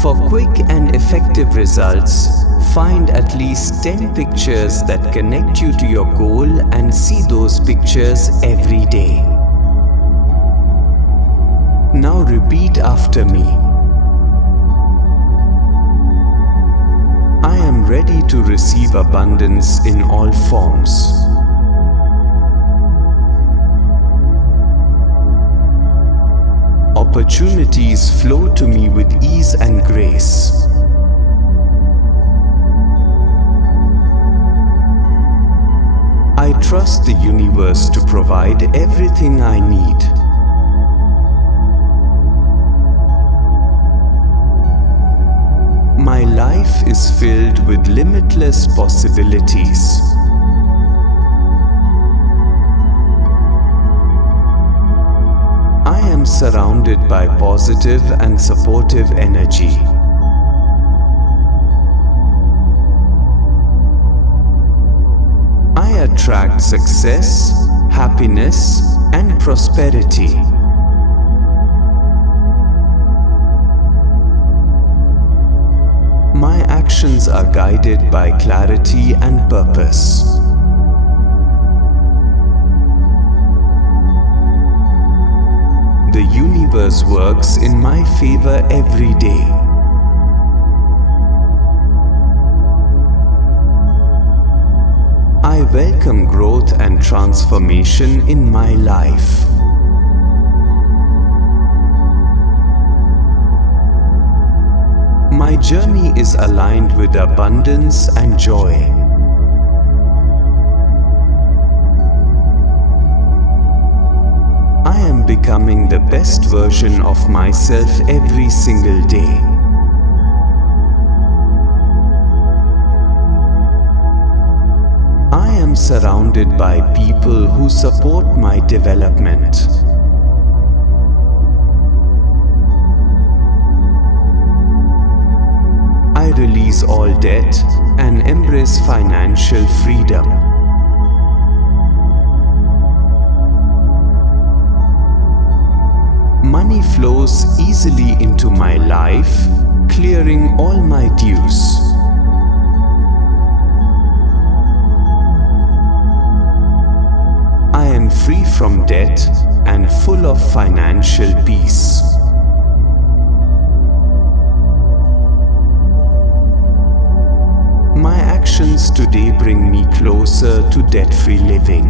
For quick and effective results, find at least 10 pictures that connect you to your goal and see those pictures every day. Now repeat after me. I am ready to receive abundance in all forms. Opportunities flow to me with ease and grace. I trust the universe to provide everything I need. My life is filled with limitless possibilities. I am surrounded by positive and supportive energy. I attract success, happiness, and prosperity. My actions are guided by clarity and purpose. The universe works in my favor every day. I welcome growth and transformation in my life. My journey is aligned with abundance and joy. I am becoming the best version of myself every single day. I am surrounded by people who support my development. I release all debt and embrace financial freedom. Money flows easily into my life, clearing all my dues. I am free from debt and full of financial peace. My actions today bring me closer to debt-free living.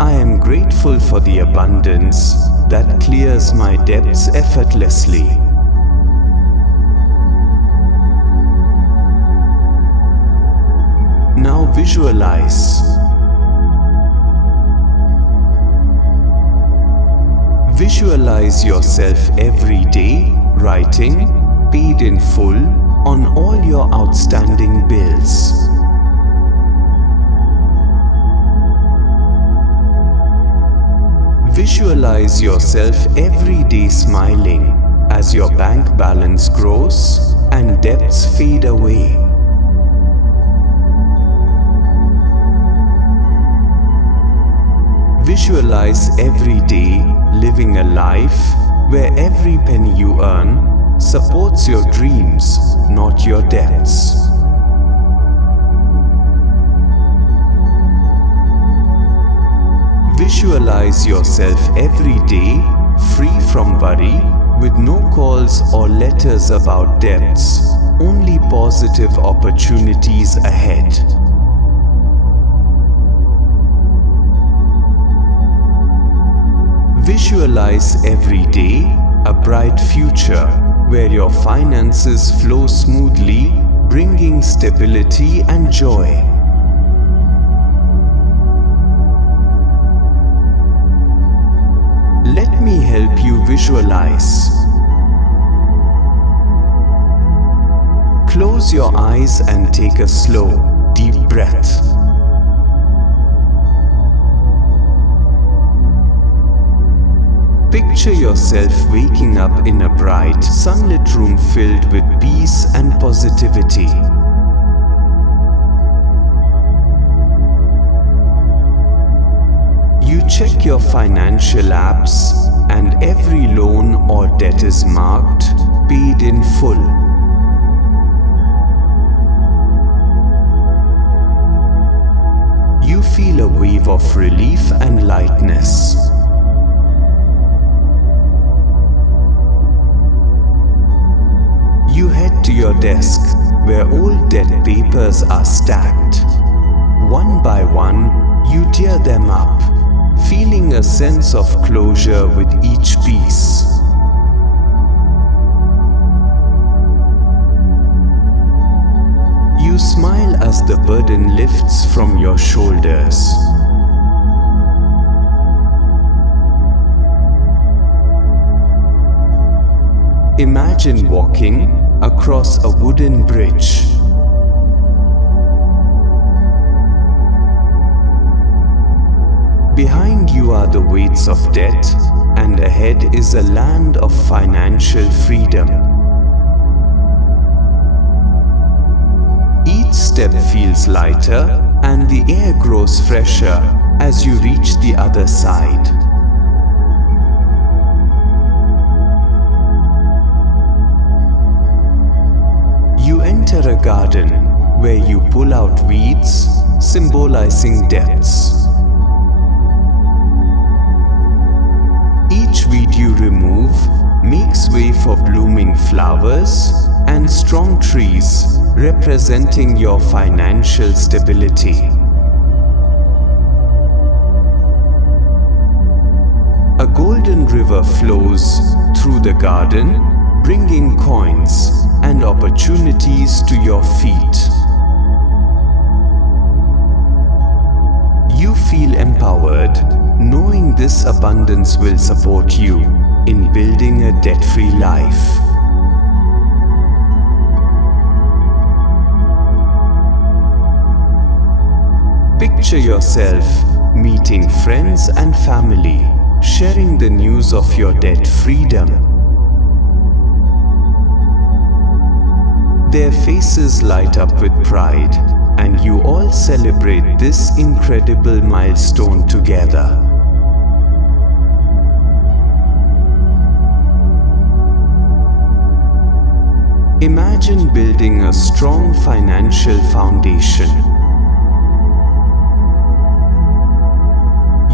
I am grateful for the abundance that clears my debts effortlessly. Now visualize. Visualize yourself every day writing "paid in full" on all your outstanding bills. Visualize yourself every day smiling as your bank balance grows and debts fade away. Visualize every day living a life where every penny you earn supports your dreams, not your debts. Visualize yourself every day free from worry, with no calls or letters about debts, only positive opportunities ahead. Visualize every day a bright future where your finances flow smoothly, bringing stability and joy. Let me help you visualize. Close your eyes and take a slow, deep breath. Picture yourself waking up in a bright, sunlit room filled with peace and positivity. You check your financial apps and every loan or debt is marked paid in full. You feel a wave of relief and lightness. You head to your desk where old debt papers are stacked. One by one, you tear them up, feeling a sense of closure with each piece. You smile as the burden lifts from your shoulders. Imagine walking across a wooden bridge. Behind you are the weights of debt, and ahead is a land of financial freedom. Each step feels lighter, and the air grows fresher as you reach the other side. You enter a garden where you pull out weeds, symbolizing debts. Each weed you remove makes way for blooming flowers and strong trees, representing your financial stability. A golden river flows through the garden, bringing coins and opportunities to your feet. You feel empowered, knowing this abundance will support you in building a debt-free life. Picture yourself meeting friends and family, sharing the news of your debt freedom. Their faces light up with pride, and you all celebrate this incredible milestone together. Imagine building a strong financial foundation.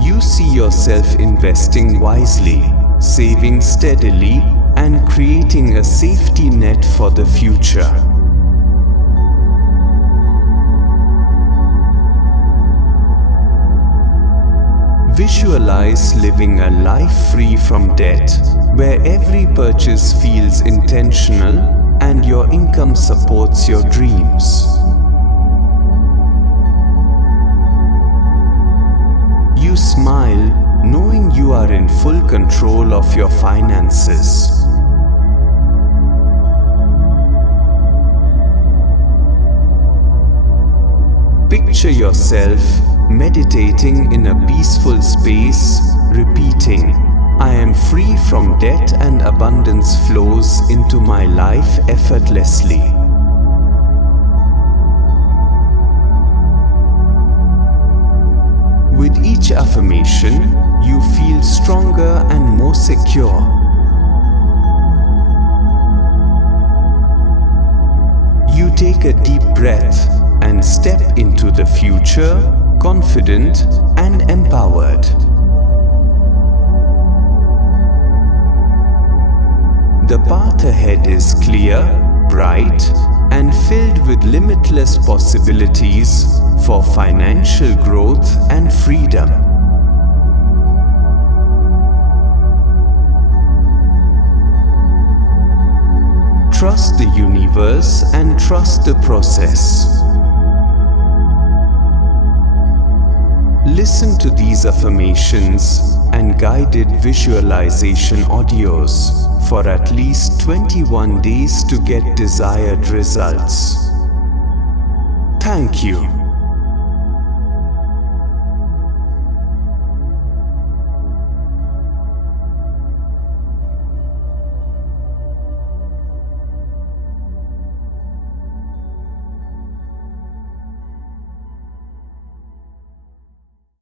You see yourself investing wisely, saving steadily, and creating a safety net for the future. Visualize living a life free from debt, where every purchase feels intentional and your income supports your dreams. You smile, knowing you are in full control of your finances. Picture yourself meditating in a peaceful space, repeating, "I am free from debt and abundance flows into my life effortlessly." With each affirmation, you feel stronger and more secure. You take a deep breath and step into the future, confident and empowered. The path ahead is clear, bright, and filled with limitless possibilities for financial growth and freedom. Trust the universe and trust the process. Listen to these affirmations and guided visualization audios for at least 21 days to get desired results. Thank you.